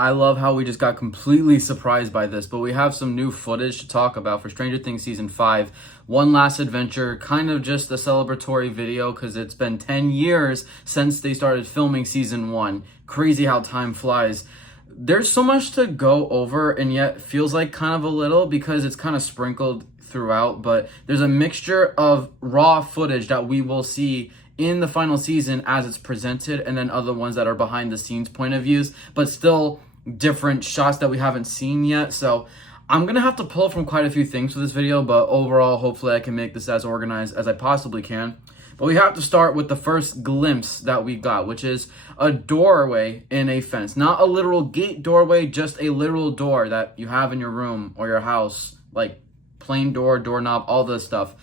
I love how we just got completely surprised by this, but we have some new footage to talk about for Stranger Things Season 5. One Last Adventure, kind of just a celebratory video because it's been 10 years since they started filming Season 1. Crazy how time flies. There's so much to go over, and yet feels like kind of a little because it's kind of sprinkled throughout, but there's a mixture of raw footage that we will see in the final season as it's presented, and then other ones that are behind the scenes point of views, but still different shots that we haven't seen yet. So I'm gonna have to pull from quite a few things for this video, but overall hopefully I can make this as organized as I possibly can. But we have to start with the first glimpse that we got, which is a doorway in a fence. Not a literal gate doorway, just a literal door that you have in your room or your house, like plain door, doorknob, all this stuff.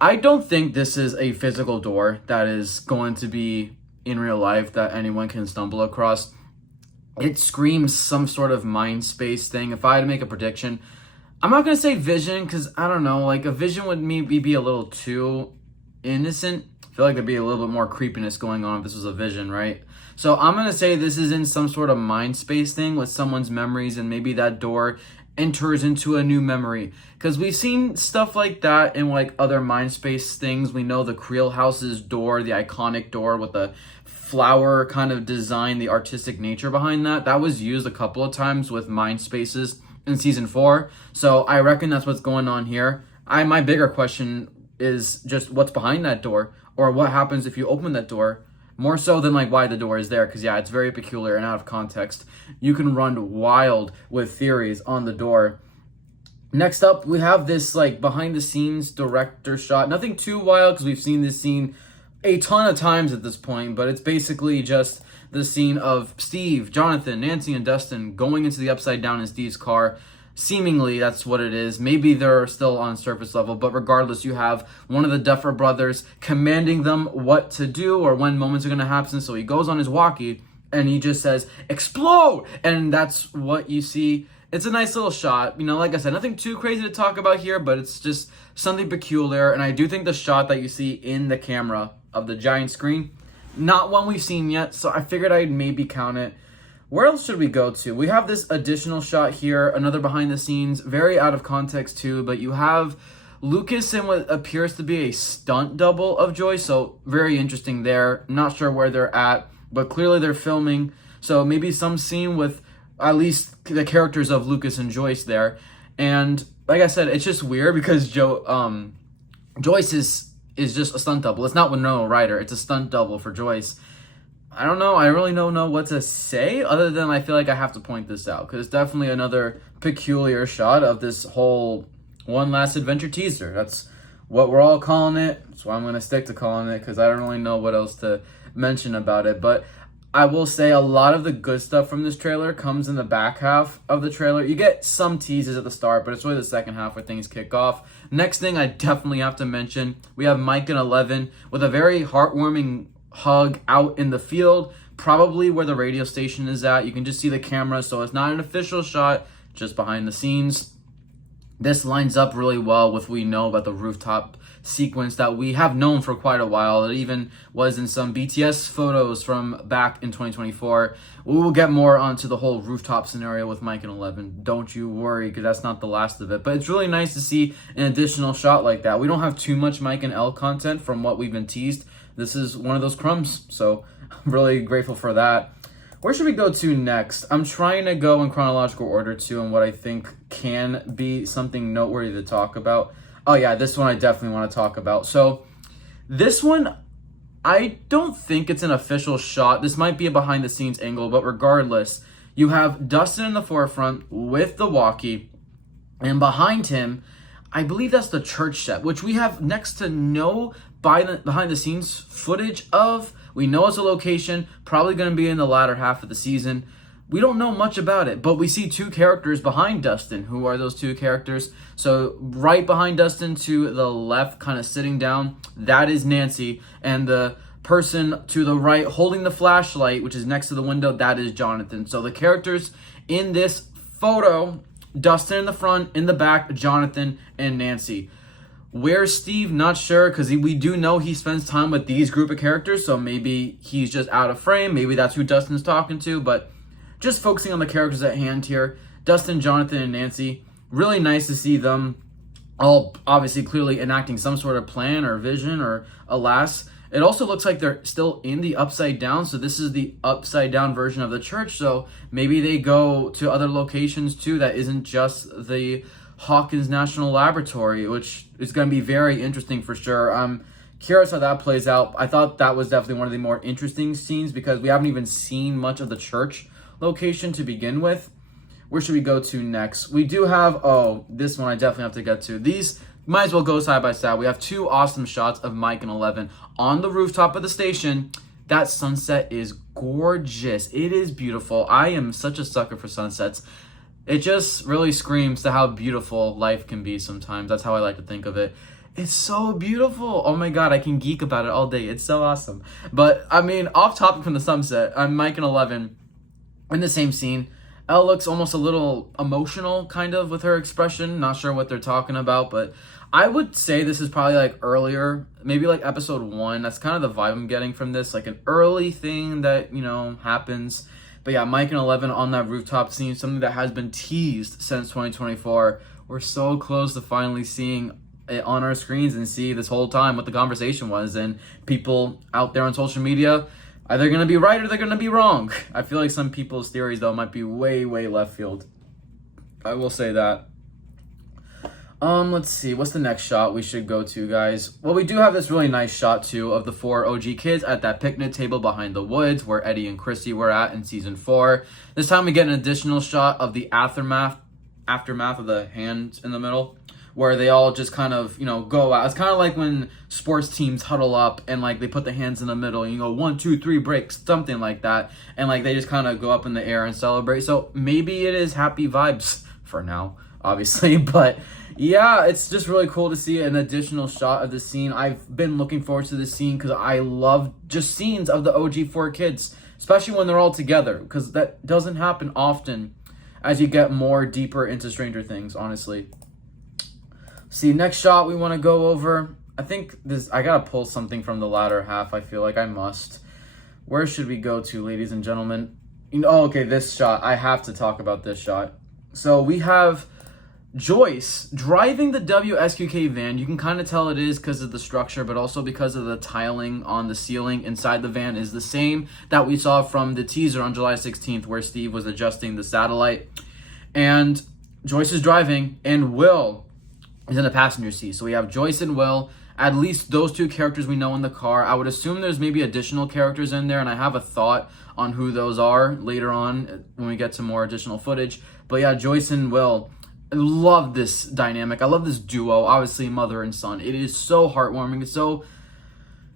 I don't think this is a physical door that is going to be in real life that anyone can stumble across. It screams some sort of mind space thing. If I had to make a prediction, I'm not going to say vision because I don't know, like a vision would maybe be a little too innocent. I feel like there'd be a little bit more creepiness going on if this was a vision, right? So I'm going to say this is in some sort of mind space thing with someone's memories, and maybe that door enters into a new memory, because we've seen stuff like that in like other mind space things. We know the Creel House's door, the iconic door with the flower kind of design, the artistic nature behind that was used a couple of times with mind spaces in Season 4. So I reckon that's what's going on here. My bigger question is just what's behind that door, or what happens if you open that door, more so than like why the door is there, because yeah, it's very peculiar and out of context. You can run wild with theories on the door. Next up, we have this like behind the scenes director shot. Nothing too wild because we've seen this scene a ton of times at this point, but it's basically just the scene of Steve, Jonathan, Nancy, and Dustin going into the Upside Down in Steve's car. Seemingly, that's what it is. Maybe they're still on surface level, but regardless, you have one of the Duffer brothers commanding them what to do or when moments are going to happen. So he goes on his walkie and he just says, "Explode!" And that's what you see. It's a nice little shot. You know, like I said, nothing too crazy to talk about here, but it's just something peculiar. And I do think the shot that you see in the camera of the giant screen, not one we've seen yet, so I figured I'd maybe count it. Where else should we go to? We have this additional shot here, another behind the scenes, very out of context too, but you have Lucas in what appears to be a stunt double of Joyce, so very interesting there. Not sure where they're at, but clearly they're filming, so maybe some scene with at least the characters of Lucas and Joyce there. And like I said, it's just weird because Joyce is just a stunt double. It's not Winona Ryder, it's a stunt double for Joyce. I don't know. I really don't know what to say other than I feel like I have to point this out because it's definitely another peculiar shot of this whole One Last Adventure teaser. That's what we're all calling it. That's why I'm going to stick to calling it because I don't really know what else to mention about it. But I will say a lot of the good stuff from this trailer comes in the back half of the trailer. You get some teases at the start, but it's really the second half where things kick off. Next thing I definitely have to mention, we have Mike and 11 with a very heartwarming hug out in the field, probably where the radio station is at. You can just see the camera, so it's not an official shot, just behind the scenes. This lines up really well with what we know about the rooftop sequence that we have known for quite a while. It even was in some BTS photos from back in 2024. We will get more onto the whole rooftop scenario with Mike and 11. Don't you worry, because that's not the last of it. But it's really nice to see an additional shot like that. We don't have too much Mike and Elle content from what we've been teased. This is one of those crumbs, so I'm really grateful for that. Where should we go to next? I'm trying to go in chronological order too, and what I think can be something noteworthy to talk about. Oh yeah, this one I definitely want to talk about. So this one, I don't think it's an official shot. This might be a behind the scenes angle, but regardless, you have Dustin in the forefront with the walkie, and behind him, I believe that's the church set, which we have next to no behind the scenes footage of. We know it's a location, probably going to be in the latter half of the season. We don't know much about it, but we see two characters behind Dustin. Who are those two characters? So right behind Dustin to the left, kind of sitting down, that is Nancy. And the person to the right holding the flashlight, which is next to the window, that is Jonathan. So the characters in this photo, Dustin in the front, in the back, Jonathan and Nancy. Where's Steve? Not sure, because we do know he spends time with these group of characters, so maybe he's just out of frame. Maybe that's who Dustin's talking to, but just focusing on the characters at hand here. Dustin, Jonathan, and Nancy. Really nice to see them all obviously clearly enacting some sort of plan or vision, or alas, it also looks like they're still in the upside down. So this is the upside down version of the church. So maybe they go to other locations too that isn't just the Hawkins National Laboratory, which is going to be very interesting for sure. I'm curious how that plays out. I thought that was definitely one of the more interesting scenes because we haven't even seen much of the church location to begin with. Where should we go to next? We do have, this one I definitely have to get to. These might as well go side by side. We have two awesome shots of Mike and 11 on the rooftop of the station. That sunset is gorgeous. It is beautiful. I am such a sucker for sunsets. It just really screams to how beautiful life can be sometimes. That's how I like to think of it. It's so beautiful. Oh my God, I can geek about it all day. It's so awesome. But I mean, off topic from the sunset, I'm Mike and 11 in the same scene. Elle looks almost a little emotional, kind of, with her expression. Not sure what they're talking about, but I would say this is probably like earlier, maybe like episode 1. That's kind of the vibe I'm getting from this, like an early thing that, happens. But yeah, Mike and 11 on that rooftop scene, something that has been teased since 2024. We're so close to finally seeing it on our screens and see this whole time what the conversation was. And people out there on social media, either going to be right or they're going to be wrong. I feel like some people's theories, though, might be way, way left field. I will say that. Let's see. What's the next shot we should go to, guys? Well, we do have this really nice shot, too, of the 4 OG kids at that picnic table behind the woods where Eddie and Christy were at in season 4. This time we get an additional shot of the aftermath of the hand in the middle, where they all just kind of, go out. It's kind of like when sports teams huddle up and, like, they put the hands in the middle and you go 1, 2, 3 breaks, something like that. And, like, they just kind of go up in the air and celebrate. So maybe it is happy vibes for now, obviously. But, yeah, it's just really cool to see an additional shot of the scene. I've been looking forward to this scene because I love just scenes of the OG 4 kids, especially when they're all together, because that doesn't happen often as you get more deeper into Stranger Things, honestly. See, next shot we want to go over. I think I got to pull something from the latter half. I feel like I must. Where should we go to, ladies and gentlemen? Okay, this shot. I have to talk about this shot. So we have Joyce driving the WSQK van. You can kind of tell it is because of the structure, but also because of the tiling on the ceiling inside the van is the same that we saw from the teaser on July 16th where Steve was adjusting the satellite. And Joyce is driving, and Will is in the passenger seat. So we have Joyce and Will, at least those 2 characters we know in the car. I would assume there's maybe additional characters in there, and I have a thought on who those are later on when we get to more additional footage. But yeah, Joyce and Will, I love this dynamic. I love this duo, obviously mother and son. It is so heartwarming.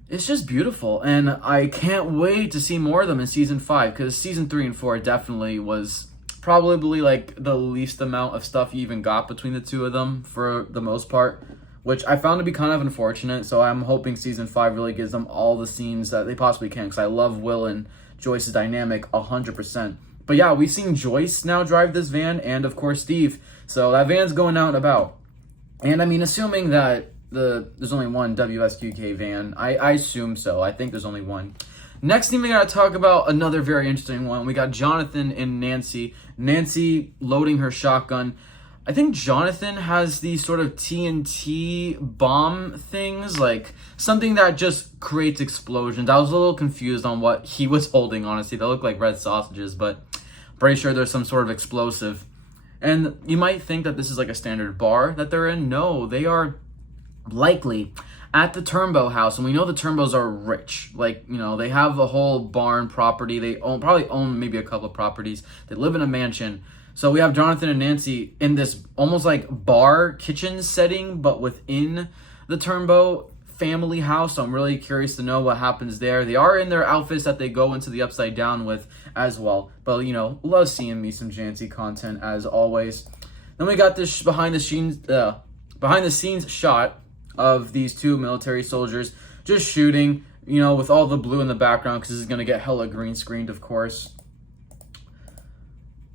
It's just beautiful, and I can't wait to see more of them in season 5, because season 3 and 4 definitely was probably like the least amount of stuff you even got between the 2 of them for the most part, which I found to be kind of unfortunate. So I'm hoping season 5 really gives them all the scenes that they possibly can, because I love Will and Joyce's dynamic 100%. But yeah, we've seen Joyce now drive this van, and of course Steve. So that van's going out and about. And I mean, assuming that there's only one WSQK van, I assume so. I think there's only one. Next thing we gotta talk about, another very interesting one. We got Jonathan and Nancy. Nancy loading her shotgun. I think Jonathan has these sort of TNT bomb things, like something that just creates explosions. I was a little confused on what he was holding, honestly. They look like red sausages, but I'm pretty sure there's some sort of explosive. And you might think that this is like a standard bar that they're in. No, they are likely at the Turnbow house, and we know the Turnbows are rich. Like, they have a whole barn property. They probably own maybe a couple of properties. They live in a mansion. So we have Jonathan and Nancy in this almost like bar kitchen setting, but within the Turnbow family house. So I'm really curious to know what happens there. They are in their outfits that they go into the Upside Down with as well. But, love seeing me some Jancy content as always. Then we got this behind the scenes shot of these 2 military soldiers just shooting, with all the blue in the background, because this is going to get hella green screened, of course.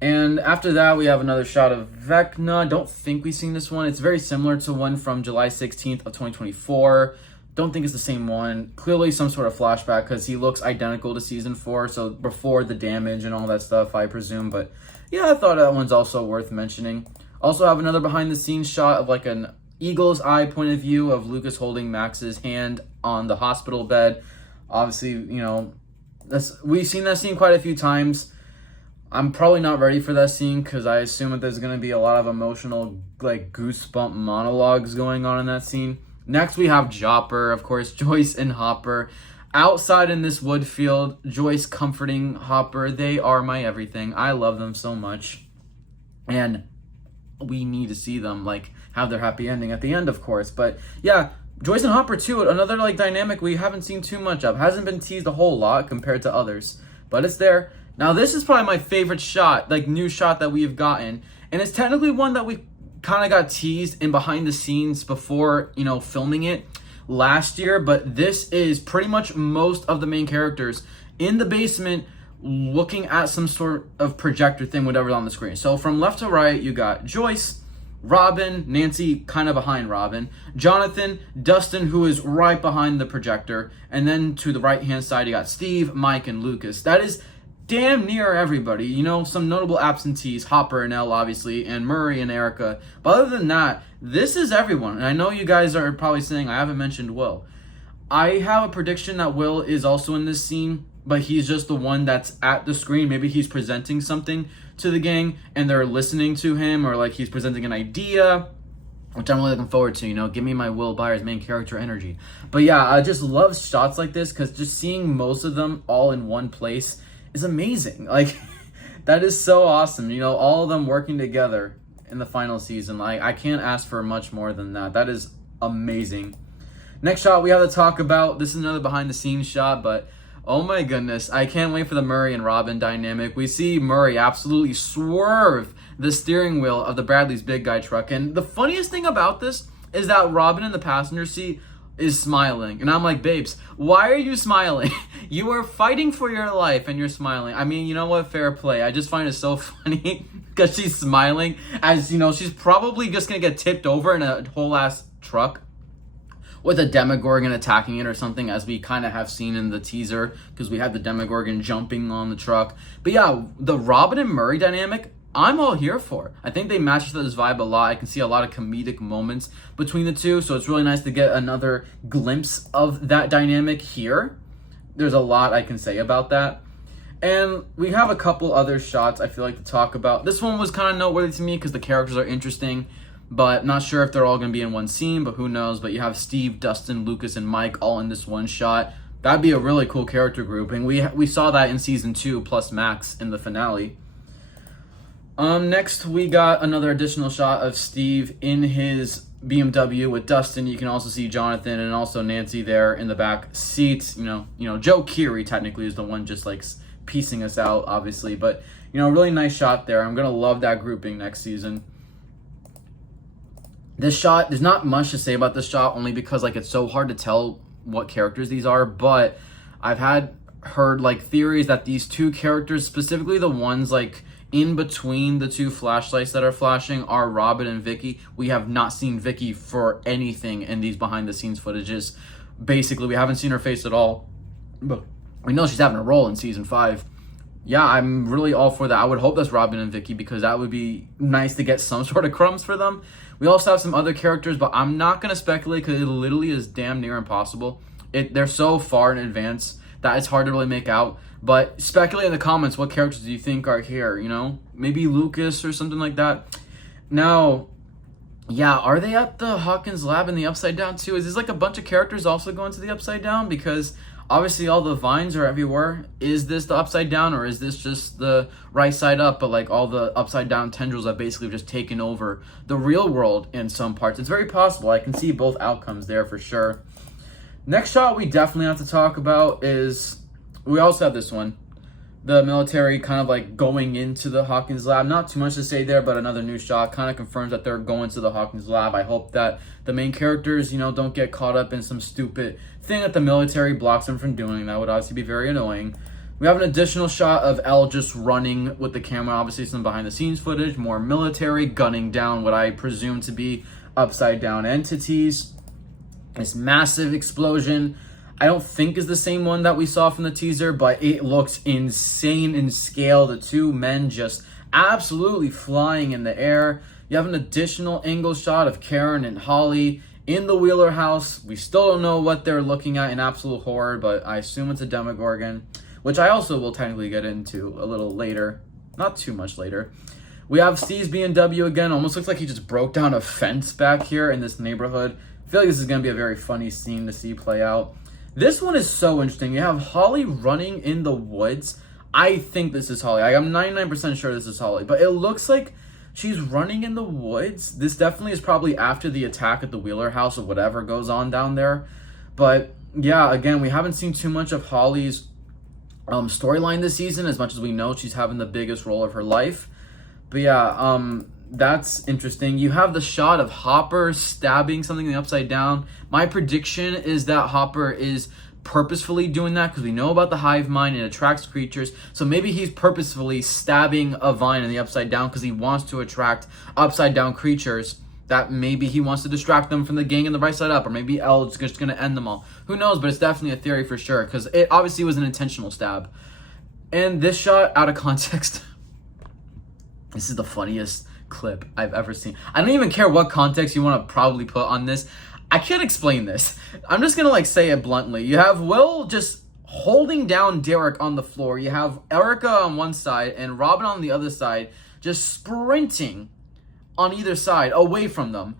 And after that, we have another shot of Vecna. Don't think we've seen this one. It's very similar to one from July 16th of 2024. Don't think it's the same one. Clearly some sort of flashback because he looks identical to season 4. So before the damage and all that stuff, I presume. But yeah, I thought that one's also worth mentioning. Also have another behind the scenes shot of like an eagle's eye point of view of Lucas holding Max's hand on the hospital bed. Obviously, you know, we've seen that scene quite a few times. I'm probably not ready for that scene because I assume that there's going to be a lot of emotional, like, goosebump monologues going on in that scene. Next, we have Jopper, of course, Joyce and Hopper. Outside in this wood field, Joyce comforting Hopper. They are my everything. I love them so much. And we need to see them, like, have their happy ending at the end, of course. But, yeah, Joyce and Hopper, too, another, like, dynamic we haven't seen too much of. Hasn't been teased a whole lot compared to others. But it's there. Now, this is probably my favorite shot, like, new shot that we've gotten. And it's technically one that we kind of got teased in behind the scenes before, you know, filming it last year. But this is pretty much most of the main characters in the basement looking at some sort of projector thing, whatever's on the screen. So from left to right, you got Joyce, Robin, Nancy kind of behind Robin, Jonathan, Dustin, who is right behind the projector. And then to the right-hand side, you got Steve, Mike, and Lucas. That is damn near everybody. You know, some notable absentees, Hopper and Elle, obviously, and Murray and Erica. But other than that, this is everyone. And I know you guys are probably saying I haven't mentioned Will. I have a prediction that Will is also in this scene, but he's just the one that's at the screen. Maybe he's presenting something to the gang and they're listening to him, or like he's presenting an idea, which I'm really looking forward to. You know, give me my Will Byers main character energy. But yeah, I just love shots like this because just seeing most of them all in one place is amazing. Like, that is so awesome. You know, all of them working together in the final season. Like, I can't ask for much more than that. That is amazing. Next shot we have to talk about. This is another behind the scenes shot, but oh my goodness, I can't wait for the Murray and Robin dynamic. We see Murray absolutely swerve the steering wheel of the Bradley's big guy truck. And the funniest thing about this is that Robin in the passenger seat is smiling. And I'm like, babes, why are you smiling? You are fighting for your life and you're smiling. I mean, you know what? Fair play. I just find it so funny because she's smiling as, you know, she's probably just going to get tipped over in a whole ass truck with a Demogorgon attacking it or something, as we kind of have seen in the teaser because we had the Demogorgon jumping on the truck. But yeah, the Robin and Murray dynamic, I'm all here for. I think they match this vibe a lot. I can see a lot of comedic moments between the two, so it's really nice to get another glimpse of that dynamic here. There's a lot I can say about that. And we have a couple other shots I feel like to talk about. This one was kind of noteworthy to me because the characters are interesting, but not sure if they're all going to be in one scene, but who knows. But you have Steve, Dustin, Lucas, and Mike all in this one shot. That'd be a really cool character grouping. We saw that in season 2 plus Max in the finale. Next, we got another additional shot of Steve in his BMW with Dustin. You can also see Jonathan and also Nancy there in the back seat. You know, Joe Keery technically is the one just like piecing us out, obviously. But, you know, really nice shot there. I'm going to love that grouping next season. This shot, there's not much to say about this shot only because like it's so hard to tell what characters these are. But I've heard like theories that these two characters, specifically the ones like in between the two flashlights that are flashing, are Robin and Vicky. We have not seen Vicky for anything in these behind the scenes footages. Basically, we haven't seen her face at all. But we know she's having a role in season 5. Yeah, I'm really all for that. I would hope that's Robin and Vicky because that would be nice to get some sort of crumbs for them. We also have some other characters, but I'm not going to speculate because it literally is damn near impossible. They're so far in advance that it's hard to really make out. But speculate in the comments, what characters do you think are here, you know? Maybe Lucas or something like that. Now, yeah, are they at the Hawkins lab in the Upside Down too? Is this like a bunch of characters also going to the Upside Down? Because obviously all the vines are everywhere. Is this the Upside Down or is this just the right side up? But like all the Upside Down tendrils have basically just taken over the real world in some parts. It's very possible. I can see both outcomes there for sure. Next shot we definitely have to talk about is, we also have this one. The military kind of like going into the Hawkins lab. Not too much to say there, but another new shot kind of confirms that they're going to the Hawkins lab. I hope that the main characters, you know, don't get caught up in some stupid thing that the military blocks them from doing. That would obviously be very annoying. We have an additional shot of Elle just running with the camera. Obviously some behind the scenes footage, more military gunning down what I presume to be upside down entities. This massive explosion, I don't think is the same one that we saw from the teaser, but it looks insane in scale. The two men just absolutely flying in the air. You have an additional angle shot of Karen and Holly in the Wheeler house. We still don't know what they're looking at in absolute horror, but I assume it's a Demogorgon, which I also will technically get into a little later. Not too much later. We have Steve's BMW again. Almost looks like he just broke down a fence back here in this neighborhood. I feel like this is going to be a very funny scene to see play out. This one is so interesting. You have Holly running in the woods. I think this is Holly. I'm 99% sure this is Holly, but it looks like she's running in the woods. This definitely is probably after the attack at the Wheeler house or whatever goes on down there. But yeah, again, we haven't seen too much of Holly's storyline this season, as much as we know she's having the biggest role of her life. But yeah, that's interesting. You have the shot of Hopper stabbing something in the upside down. My prediction is that Hopper is purposefully doing that because we know about the hive mind. It attracts creatures. So maybe he's purposefully stabbing a vine in the upside down because he wants to attract upside down creatures that maybe he wants to distract them from the gang in the right side up, or maybe El's just going to end them all. Who knows? But it's definitely a theory for sure because it obviously was an intentional stab. And this shot, out of context, this is the funniest clip I've ever seen. I don't even care what context you want to probably put on this. I can't explain this. I'm just gonna like say it bluntly. You have Will just holding down Derek on the floor. You have Erica on one side and Robin on the other side, just sprinting on either side away from them.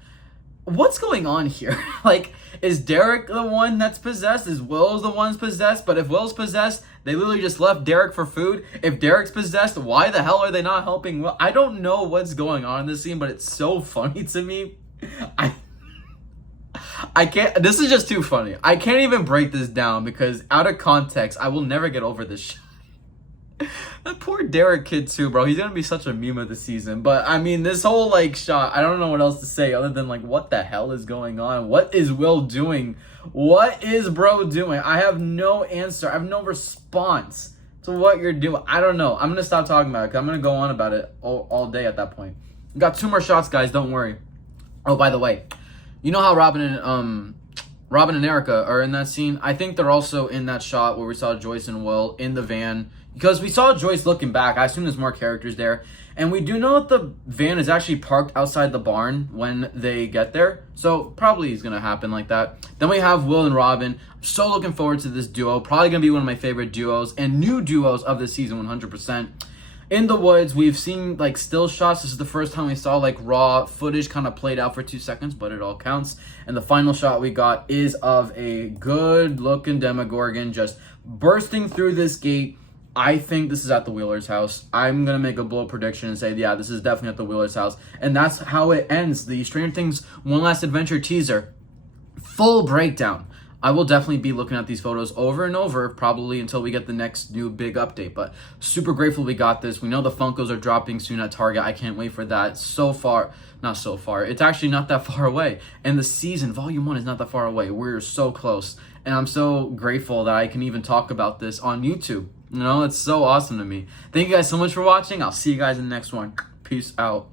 What's going on here? Like, is Derek the one that's possessed? Is Will's the one's possessed? But if Will's possessed, they literally just left Derek for food. If Derek's possessed, why the hell are they not helping Will? I don't know what's going on in this scene, but it's so funny to me. I can't, this is just too funny. I can't even break this down because out of context, I will never get over this shit. That poor Derek kid too, bro. He's gonna be such a meme of the season. But I mean, this whole like shot, I don't know what else to say other than like, what the hell is going on? What is Will doing? What is bro doing? I have no answer. I have no response to what you're doing. I don't know. I'm gonna stop talking about it because I'm gonna go on about it all day at that point. We got 2 more shots, guys. Don't worry. Oh, by the way, you know how Robin and Erica are in that scene? I think they're also in that shot where we saw Joyce and Will in the van. Because we saw Joyce looking back. I assume there's more characters there. And we do know that the van is actually parked outside the barn when they get there. So probably is going to happen like that. Then we have Will and Robin. I'm so looking forward to this duo. Probably going to be one of my favorite duos and new duos of the season 100%. In the woods, we've seen like still shots. This is the first time we saw like raw footage kind of played out for 2 seconds, but it all counts. And the final shot we got is of a good looking Demogorgon just bursting through this gate. I think this is at the Wheeler's house. I'm going to make a bold prediction and say, yeah, this is definitely at the Wheeler's house. And that's how it ends. The Stranger Things One Last Adventure teaser. Full breakdown. I will definitely be looking at these photos over and over, probably until we get the next new big update. But super grateful we got this. We know the Funkos are dropping soon at Target. I can't wait for that. Not so far. It's actually not that far away. And the season, Volume 1, is not that far away. We're so close. And I'm so grateful that I can even talk about this on YouTube. You know, it's so awesome to me. Thank you guys so much for watching. I'll see you guys in the next one. Peace out.